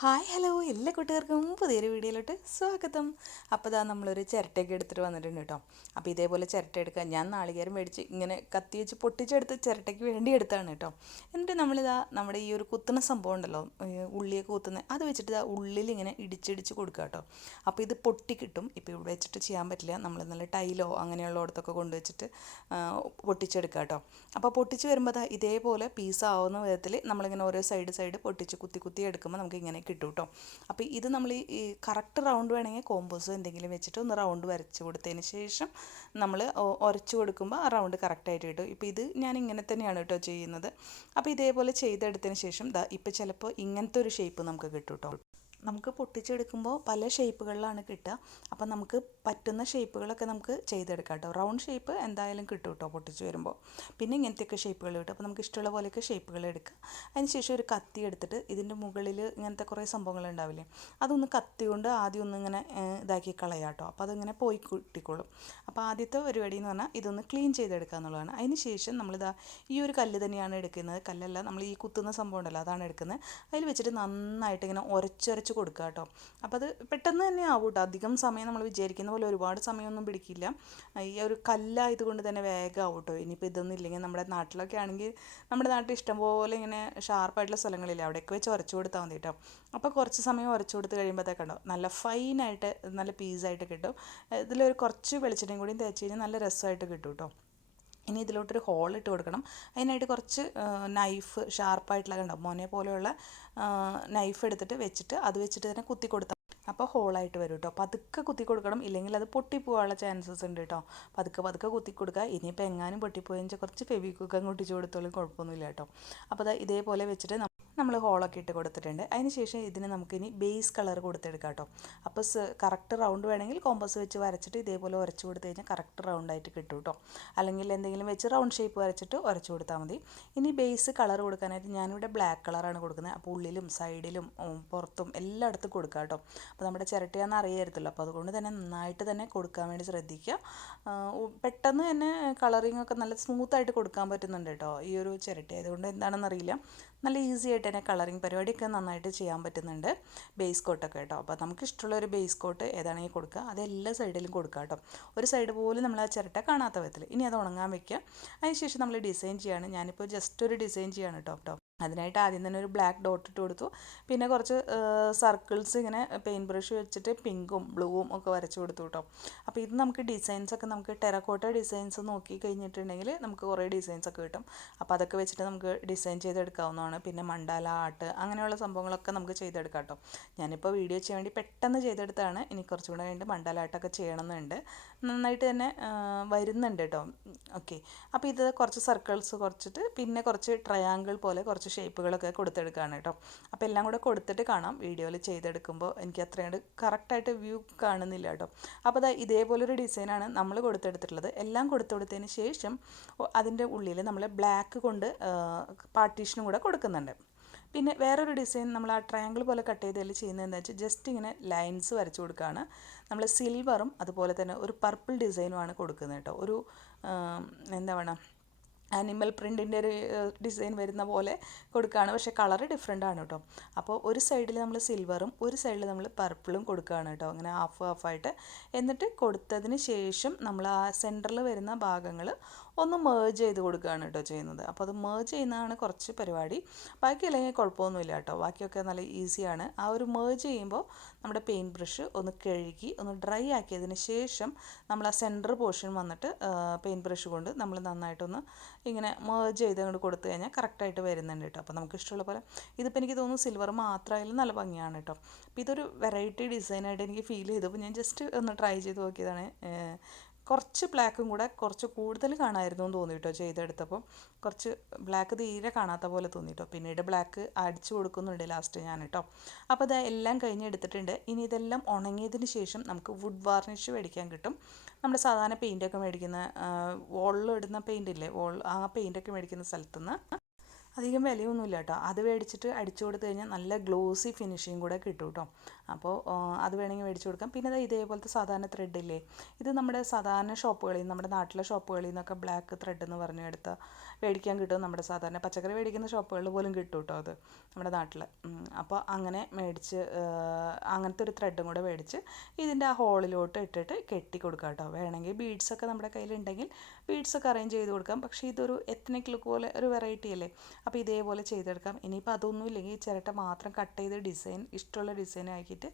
Hi hello എല്ലാ കൂട്ടുകാർക്കും പുതിയൊരു വീഡിയോയിലോട്ട് സ്വാഗതം. അപ്പോൾ ഇതാ നമ്മളൊരു ചിരട്ടയൊക്കെ എടുത്തിട്ട് വന്നിട്ടുണ്ട് കേട്ടോ. അപ്പോൾ ഇതേപോലെ ചിരട്ട എടുക്കാൻ ഞാൻ നാളികേരം മേടിച്ച് ഇങ്ങനെ കത്തി വെച്ച് പൊട്ടിച്ചെടുത്ത് ചിരട്ടയ്ക്ക് വേണ്ടി എടുത്താണ് കേട്ടോ. എന്നിട്ട് നമ്മളിതാ നമ്മുടെ ഈ ഒരു കുത്തുന്ന സംഭവം ഉണ്ടല്ലോ, ഉള്ളിയൊക്കെ കുത്തുന്നത്, അത് വെച്ചിട്ട് ഇതാ ഉള്ളിൽ ഇങ്ങനെ ഇടിച്ചിടിച്ച് കൊടുക്കുക കേട്ടോ. അപ്പോൾ ഇത് പൊട്ടി കിട്ടും. ഇപ്പോൾ ഇവിടെ വെച്ചിട്ട് ചെയ്യാൻ പറ്റില്ല, നമ്മൾ നല്ല ടൈലോ അങ്ങനെയുള്ളിടത്തൊക്കെ കൊണ്ടുവച്ചിട്ട് പൊട്ടിച്ചെടുക്കുക കേട്ടോ. അപ്പോൾ പൊട്ടിച്ച് വരുമ്പോൾ ഇതേപോലെ പീസാവുന്ന വിധത്തിൽ നമ്മളിങ്ങനെ ഓരോ സൈഡ് പൊട്ടിച്ച് കുത്തി കുത്തി എടുക്കുമ്പോൾ നമുക്ക് ഇങ്ങനെ കിട്ടും കേട്ടോ. അപ്പോൾ ഇത് നമ്മൾ ഈ കറക്റ്റ് റൗണ്ട് വേണമെങ്കിൽ കോമ്പോസോ എന്തെങ്കിലും വെച്ചിട്ട് ഒന്ന് റൗണ്ട് വരച്ച് കൊടുത്തതിന് ശേഷം നമ്മൾ ഉരച്ച് കൊടുക്കുമ്പോൾ ആ റൗണ്ട് കറക്റ്റായിട്ട് കിട്ടും. ഇപ്പോൾ ഇത് ഞാൻ ഇങ്ങനെ തന്നെയാണ് കേട്ടോ ചെയ്യുന്നത്. അപ്പോൾ ഇതേപോലെ ചെയ്തെടുത്തതിന് ശേഷം ഇപ്പോൾ ചിലപ്പോൾ ഇങ്ങനത്തെ ഒരു ഷേപ്പ് നമുക്ക് കിട്ടും കേട്ടോ. നമുക്ക് പൊട്ടിച്ചെടുക്കുമ്പോൾ പല ഷേപ്പുകളിലാണ് കിട്ടുക. അപ്പോൾ നമുക്ക് പറ്റുന്ന ഷേപ്പുകളൊക്കെ നമുക്ക് ചെയ്തെടുക്കാം കേട്ടോ. റൗണ്ട് ഷേപ്പ് എന്തായാലും കിട്ടും കേട്ടോ പൊട്ടിച്ച് വരുമ്പോൾ. പിന്നെ ഇങ്ങനത്തെയൊക്കെ ഷേപ്പുകൾ കിട്ടും. അപ്പോൾ നമുക്ക് ഇഷ്ടമുള്ള പോലെയൊക്കെ ഷേപ്പുകൾ എടുക്കുക. അതിന് ശേഷം ഒരു കത്തി എടുത്തിട്ട് ഇതിൻ്റെ മുകളിൽ ഇങ്ങനത്തെ കുറേ സംഭവങ്ങൾ ഉണ്ടാവില്ലേ, അതൊന്ന് കത്തി കൊണ്ട് ആദ്യം ഒന്ന് ഇങ്ങനെ ഇതാക്കി കളയാം കേട്ടോ. അപ്പോൾ അതിങ്ങനെ പോയി കിട്ടിക്കോളും. അപ്പോൾ ആദ്യത്തെ പരിപാടി എന്ന് പറഞ്ഞാൽ ഇതൊന്ന് ക്ലീൻ ചെയ്തെടുക്കുക എന്നുള്ളതാണ്. അതിന് ശേഷം നമ്മളിതാ ഈ ഒരു കല്ല് തന്നെയാണ് എടുക്കുന്നത്. കല്ലല്ല, നമ്മൾ ഈ കുത്തുന്ന സംഭവം ഉണ്ടല്ലോ അതാണ് എടുക്കുന്നത്. അതിൽ വെച്ചിട്ട് നന്നായിട്ട് ഇങ്ങനെ ഉരച്ചുരച്ച് കൊടുക്കുക കേട്ടോ. അപ്പോൾ അത് പെട്ടെന്ന് തന്നെ ആവും കേട്ടോ. അധികം സമയം നമ്മൾ വിചാരിക്കുന്ന പോലെ ഒരുപാട് സമയമൊന്നും പിടിക്കില്ല. ഈ ഒരു കല്ലായതുകൊണ്ട് തന്നെ വേഗം ആവും കേട്ടോ. ഇനിയിപ്പോൾ ഇതൊന്നും ഇല്ലെങ്കിൽ നമ്മുടെ നാട്ടിലൊക്കെ ആണെങ്കിൽ, നമ്മുടെ നാട്ടിൽ ഇഷ്ടംപോലെ ഇങ്ങനെ ഷാർപ്പായിട്ടുള്ള സ്ഥലങ്ങളില്ലേ, അവിടെയൊക്കെ വെച്ച് ഉരച്ചു കൊടുത്താൽ മതി കേട്ടോ. അപ്പോൾ കുറച്ച് സമയം ഉരച്ചു കൊടുത്ത് കഴിയുമ്പോഴത്തേക്കുണ്ടോ നല്ല ഫൈനായിട്ട് നല്ല പീസായിട്ട് കിട്ടും. ഇതിലൊരു കുറച്ച് വെളിച്ചെണ്ണയും കൂടി തേച്ച് കഴിഞ്ഞാൽ നല്ല രസമായിട്ട് കിട്ടും കേട്ടോ. ഇനി ഇതിലോട്ടൊരു ഹോൾ ഇട്ട് കൊടുക്കണം. അതിനായിട്ട് കുറച്ച് നൈഫ് ഷാർപ്പായിട്ടുള്ള കണ്ടോ മോനെ പോലെയുള്ള നൈഫ് എടുത്തിട്ട് വെച്ചിട്ട് അത് വെച്ചിട്ട് തന്നെ കുത്തി കൊടുത്താൽ അപ്പോൾ ഹോളായിട്ട് വരും കേട്ടോ. പതുക്കെ കുത്തി കൊടുക്കണം, ഇല്ലെങ്കിൽ അത് പൊട്ടിപ്പോകാനുള്ള ചാൻസസ് ഉണ്ട് കേട്ടോ. പതുക്കെ കുത്തി കൊടുക്കുക. ഇനിയിപ്പോൾ എങ്ങാനും പൊട്ടിപ്പോയെന്ന് വെച്ചാൽ കുറച്ച് ഫെവിക്വിക്ക് അങ്ങ് ഒട്ടിച്ച് കൊടുത്തോളും, കുഴപ്പമൊന്നുമില്ല കേട്ടോ. അപ്പോൾ ഇതേപോലെ വെച്ചിട്ട് നമ്മൾ ഹോളൊക്കെ ഇട്ട് കൊടുത്തിട്ടുണ്ട്. അതിന് ശേഷം ഇതിന് നമുക്കിനി ബേസ് കളർ കൊടുത്തെടുക്കാം കേട്ടോ. അപ്പോൾ കറക്റ്റ് റൗണ്ട് വേണമെങ്കിൽ കോമ്പസ് വെച്ച് വരച്ചിട്ട് ഇതേപോലെ ഉരച്ച് കൊടുത്തു കഴിഞ്ഞാൽ കറക്റ്റ് റൗണ്ടായിട്ട് കിട്ടും കേട്ടോ. അല്ലെങ്കിൽ എന്തെങ്കിലും വെച്ച് റൗണ്ട് ഷേപ്പ് വരച്ചിട്ട് ഉരച്ച് കൊടുത്താൽ മതി. ഇനി ബേസ് കളർ കൊടുക്കാനായിട്ട് ഞാനിവിടെ ബ്ലാക്ക് കളറാണ് കൊടുക്കുന്നത്. അപ്പോൾ ഉള്ളിലും സൈഡിലും പുറത്തും എല്ലായിടത്തും കൊടുക്കാം കേട്ടോ. അപ്പോൾ നമ്മുടെ ചിരട്ടയാണെന്ന് അറിയായിരുന്നല്ലോ, അപ്പോൾ അതുകൊണ്ട് തന്നെ നന്നായിട്ട് തന്നെ കൊടുക്കാൻ വേണ്ടി ശ്രദ്ധിക്കുക. പെട്ടെന്ന് തന്നെ കളറിങ് ഒക്കെ നല്ല സ്മൂത്തായിട്ട് കൊടുക്കാൻ പറ്റുന്നുണ്ട് കേട്ടോ ഈ ഒരു ചിരട്ട. അതുകൊണ്ട് എന്താണെന്നറിയില്ല, നല്ല ഈസി ആയിട്ട് തന്നെ കളറിങ് പരിപാടിയൊക്കെ നന്നായിട്ട് ചെയ്യാൻ പറ്റുന്നുണ്ട് ബേസ് കോട്ടൊക്കെ കേട്ടോ. അപ്പോൾ നമുക്ക് ഇഷ്ടമുള്ള ഒരു ബേസ് കോട്ട് ഏതാണെങ്കിൽ കൊടുക്കുക. അത് എല്ലാ സൈഡിലും കൊടുക്കുക കേട്ടോ. ഒരു സൈഡ് പോലും നമ്മൾ ആ ചിരട്ട കാണാത്ത വിധത്തിൽ. ഇനി അത് ഉണങ്ങാൻ വെക്കുക. അതിനുശേഷം നമ്മൾ ഡിസൈൻ ചെയ്യാണ്. ഞാനിപ്പോൾ ജസ്റ്റ് ഒരു ഡിസൈൻ ചെയ്യാണ് കേട്ടോ. അതിനായിട്ട് ആദ്യം തന്നെ ഒരു ബ്ലാക്ക് ഡോട്ട് ഇട്ട് കൊടുത്തു. പിന്നെ കുറച്ച് സർക്കിൾസ് ഇങ്ങനെ പെയിൻറ്റ് ബ്രഷ് വെച്ചിട്ട് പിങ്കും ബ്ലൂവും ഒക്കെ വരച്ച് കൊടുത്തു കേട്ടോ. അപ്പോൾ ഇത് നമുക്ക് ഡിസൈൻസൊക്കെ നമുക്ക് ടെറക്കോട്ട ഡിസൈൻസ് നോക്കി കഴിഞ്ഞിട്ടുണ്ടെങ്കിൽ നമുക്ക് കുറേ ഡിസൈൻസൊക്കെ കിട്ടും. അപ്പോൾ അതൊക്കെ വെച്ചിട്ട് നമുക്ക് ഡിസൈൻ ചെയ്തെടുക്കാവുന്നതാണ്. പിന്നെ മണ്ടാല ആർട്ട് അങ്ങനെയുള്ള സംഭവങ്ങളൊക്കെ നമുക്ക് ചെയ്തെടുക്കാം കേട്ടോ. ഞാനിപ്പോൾ വീഡിയോ ചെയ്യാൻ വേണ്ടി പെട്ടെന്ന് ചെയ്തെടുത്താണ്. ഇനി കുറച്ചും കൂടെ കഴിഞ്ഞിട്ട് മണ്ടാല ആർട്ടൊക്കെ ചെയ്യണമെന്നുണ്ട്. നന്നായിട്ട് തന്നെ വരുന്നുണ്ട് കേട്ടോ. ഓക്കെ, അപ്പോൾ ഇത് കുറച്ച് സർക്കിൾസ് കുറച്ചിട്ട് പിന്നെ കുറച്ച് ട്രയാങ്കിൾ പോലെ കുറച്ച് ഷേപ്പുകളൊക്കെ കൊടുത്തെടുക്കുകയാണ് കേട്ടോ. അപ്പോൾ എല്ലാം കൂടെ കൊടുത്തിട്ട് കാണാം വീഡിയോയിൽ ചെയ്തെടുക്കുമ്പോൾ. എനിക്ക് അത്രയും കറക്റ്റായിട്ട് വ്യൂ കാണുന്നില്ല കേട്ടോ. അപ്പോൾ ഇതേപോലൊരു ഡിസൈനാണ് നമ്മൾ കൊടുത്തെടുത്തിട്ടുള്ളത്. എല്ലാം കൊടുത്തതിന് ശേഷം അതിൻ്റെ ഉള്ളിൽ നമ്മൾ ബ്ലാക്ക് കൊണ്ട് പാർട്ടീഷനും കൂടെ കൊടുക്കുന്നുണ്ട്. പിന്നെ വേറൊരു ഡിസൈൻ നമ്മൾ ആ ട്രയാങ്കിൾ പോലെ കട്ട് ചെയ്തതിൽ ചെയ്യുന്നത് എന്താ വെച്ചാൽ ജസ്റ്റ് ഇങ്ങനെ ലൈൻസ് വരച്ച് കൊടുക്കുകയാണ്. നമ്മൾ സിൽവറും അതുപോലെ തന്നെ ഒരു പർപ്പിൾ ഡിസൈനുമാണ് കൊടുക്കുന്നത് കേട്ടോ. ഒരു എന്താ പറയുക, ആനിമൽ പ്രിൻറ്റിൻ്റെ ഒരു ഡിസൈൻ വരുന്ന പോലെ കൊടുക്കുകയാണ്. പക്ഷേ കളറ് ഡിഫറെൻ്റ് ആണ് കേട്ടോ. അപ്പോൾ ഒരു സൈഡിൽ നമ്മൾ സിൽവറും ഒരു സൈഡിൽ നമ്മൾ പർപ്പിളും കൊടുക്കുകയാണ് കേട്ടോ. അങ്ങനെ ഹാഫായിട്ട്. എന്നിട്ട് കൊടുത്തതിന് ശേഷം നമ്മൾ ആ സെൻറ്ററിൽ വരുന്ന ഭാഗങ്ങൾ ഒന്ന് മേർജ് ചെയ്ത് കൊടുക്കുകയാണ് കേട്ടോ ചെയ്യുന്നത്. അപ്പോൾ അത് മേർജ് ചെയ്യുന്നതാണ് കുറച്ച് പരിപാടി. ബാക്കി അല്ലെങ്കിൽ കുഴപ്പമൊന്നുമില്ല കേട്ടോ. ബാക്കിയൊക്കെ നല്ല ഈസിയാണ്. ആ ഒരു മേർജ് ചെയ്യുമ്പോൾ നമ്മുടെ പെയിൻറ്റ് ബ്രഷ് ഒന്ന് കഴുകി ഒന്ന് ഡ്രൈ ആക്കിയതിന് ശേഷം നമ്മൾ ആ സെൻറ്റർ പോർഷൻ വന്നിട്ട് പെയിൻറ്റ് ബ്രഷ് കൊണ്ട് നമ്മൾ നന്നായിട്ടൊന്ന് ഇങ്ങനെ മേർജ് ചെയ്ത് അങ്ങോട്ട് കൊടുത്തു കഴിഞ്ഞാൽ കറക്റ്റായിട്ട് വരുന്നുണ്ട് കേട്ടോ. അപ്പോൾ നമുക്ക് ഇഷ്ടമുള്ള പോലെ. ഇതിപ്പോൾ എനിക്ക് തോന്നുന്നു സിൽവർ മാത്രമായാലും നല്ല ഭംഗിയാണ് കേട്ടോ. അപ്പോൾ ഇതൊരു വെറൈറ്റി ഡിസൈനായിട്ട് എനിക്ക് ഫീൽ ചെയ്തു. അപ്പോൾ ഞാൻ ജസ്റ്റ് ഒന്ന് ട്രൈ ചെയ്ത് നോക്കിയതാണ്. കുറച്ച് ബ്ലാക്കും കൂടെ കുറച്ച് കൂടുതൽ കാണാമായിരുന്നു എന്ന് തോന്നി കേട്ടോ ചെയ്തെടുത്തപ്പോൾ. കുറച്ച് ബ്ലാക്ക് തീരെ കാണാത്ത പോലെ തോന്നി കേട്ടോ. പിന്നീട് ബ്ലാക്ക് അടിച്ചു കൊടുക്കുന്നുണ്ട് ലാസ്റ്റ് ഞാൻ കേട്ടോ. അപ്പോൾ ഇത് എല്ലാം കഴിഞ്ഞ് എടുത്തിട്ടുണ്ട്. ഇനി ഇതെല്ലാം ഉണങ്ങിയതിന് ശേഷം നമുക്ക് വുഡ് വാർണിഷ് മേടിക്കാൻ കിട്ടും. നമ്മൾ സാധാരണ പെയിൻറ്റൊക്കെ മേടിക്കുന്ന വോളിൽ ഇടുന്ന പെയിൻ്റ് ഇല്ലേ, ആ പെയിൻറ്റൊക്കെ മേടിക്കുന്ന സ്ഥലത്തുനിന്ന് അധികം വിലയൊന്നുമില്ല കേട്ടോ. അത് മേടിച്ചിട്ട് അടിച്ചു കൊടുത്തു കഴിഞ്ഞാൽ നല്ല ഗ്ലോസി ഫിനിഷിങ് കൂടെ കിട്ടും കേട്ടോ. അപ്പോൾ അത് വേണമെങ്കിൽ മേടിച്ച് കൊടുക്കാം. പിന്നെ അത് ഇതേപോലത്തെ സാധാരണ ത്രെഡ് ഇല്ലേ, ഇത് നമ്മുടെ സാധാരണ ഷോപ്പുകളിൽ നിന്ന്, നമ്മുടെ നാട്ടിലെ ഷോപ്പുകളിൽ നിന്നൊക്കെ ബ്ലാക്ക് ത്രെഡ് എന്ന് പറഞ്ഞെടുത്താൽ മേടിക്കാൻ കിട്ടും. നമ്മുടെ സാധാരണ പച്ചക്കറി മേടിക്കുന്ന ഷോപ്പുകളിൽ പോലും കിട്ടും കേട്ടോ അത് നമ്മുടെ നാട്ടിൽ. അപ്പോൾ അങ്ങനെ മേടിച്ച് അങ്ങനത്തെ ഒരു ത്രെഡും കൂടെ മേടിച്ച് ഇതിൻ്റെ ആ ഹോളിലോട്ട് ഇട്ടിട്ട് കെട്ടി കൊടുക്കാം കേട്ടോ. വേണമെങ്കിൽ ബീഡ്സൊക്കെ നമ്മുടെ കയ്യിലുണ്ടെങ്കിൽ ബീഡ്സൊക്കെ അറേഞ്ച് ചെയ്ത് കൊടുക്കാം. പക്ഷേ ഇതൊരു എത്നിക് ലുക്ക് പോലെ ഒരു വെറൈറ്റി അല്ലേ, അപ്പോൾ ഇതേപോലെ ചെയ്തെടുക്കാം. ഇനിയിപ്പോൾ അതൊന്നും ഇല്ലെങ്കിൽ ഈ ചിരട്ട മാത്രം കട്ട് ചെയ്ത് ഡിസൈൻ ഇഷ്ടമുള്ള ഡിസൈൻ ആക്കിയിട്ട്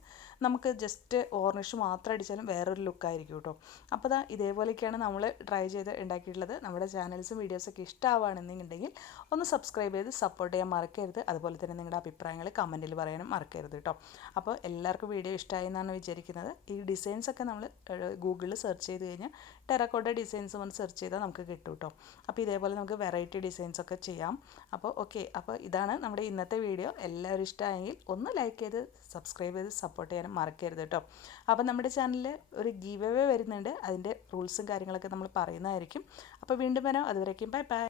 നമുക്ക് ജസ്റ്റ് ഓർണിഷ് മാത്രം അടിച്ചാലും വേറൊരു ലുക്കായിരിക്കും കേട്ടോ. അപ്പോൾ ദാ ഇതേപോലെയൊക്കെയാണ് നമ്മൾ ട്രൈ ചെയ്ത് ഉണ്ടാക്കിയിട്ടുള്ളത്. നമ്മുടെ ചാനൽസും വീഡിയോസൊക്കെ ഇഷ്ടമാവുകയാണെന്നുണ്ടെങ്കിൽ ഒന്ന് സബ്സ്ക്രൈബ് ചെയ്ത് സപ്പോർട്ട് ചെയ്യാൻ മറക്കരുത്. അതുപോലെ തന്നെ നിങ്ങളുടെ അഭിപ്രായങ്ങൾ കമൻറ്റിൽ പറയാനും മറക്കരുത് കേട്ടോ. അപ്പോൾ എല്ലാവർക്കും വീഡിയോ ഇഷ്ടമായി എന്നാണ് വിചാരിക്കുന്നത്. ഈ ഡിസൈൻസൊക്കെ നമ്മൾ ഗൂഗിളിൽ സെർച്ച് ചെയ്ത് കഴിഞ്ഞാൽ ടെറക്കോട്ട ഡിസൈൻസ് ഒന്ന് സെർച്ച് ചെയ്താൽ നമുക്ക് കിട്ടും കേട്ടോ. അപ്പോൾ ഇതേപോലെ നമുക്ക് വെറൈറ്റി ഡിസൈൻസൊക്കെ ചെയ്യാം. അപ്പോൾ ഓക്കെ, അപ്പോൾ ഇതാണ് നമ്മുടെ ഇന്നത്തെ വീഡിയോ. എല്ലാവരും ഇഷ്ടമായെങ്കിൽ ഒന്ന് ലൈക്ക് ചെയ്ത് സബ്സ്ക്രൈബ് ചെയ്ത് സപ്പോർട്ട് ചെയ്യാനും മറക്കരുത് കേട്ടോ. അപ്പോൾ നമ്മുടെ ചാനലിൽ ഒരു ഗീവ് അവേ വരുന്നുണ്ട്. അതിൻ്റെ റൂൾസും കാര്യങ്ങളൊക്കെ നമ്മൾ പറയുന്നതായിരിക്കും. അപ്പോൾ വീണ്ടും വരാം. അതുവരേക്കും ബൈ ബൈ.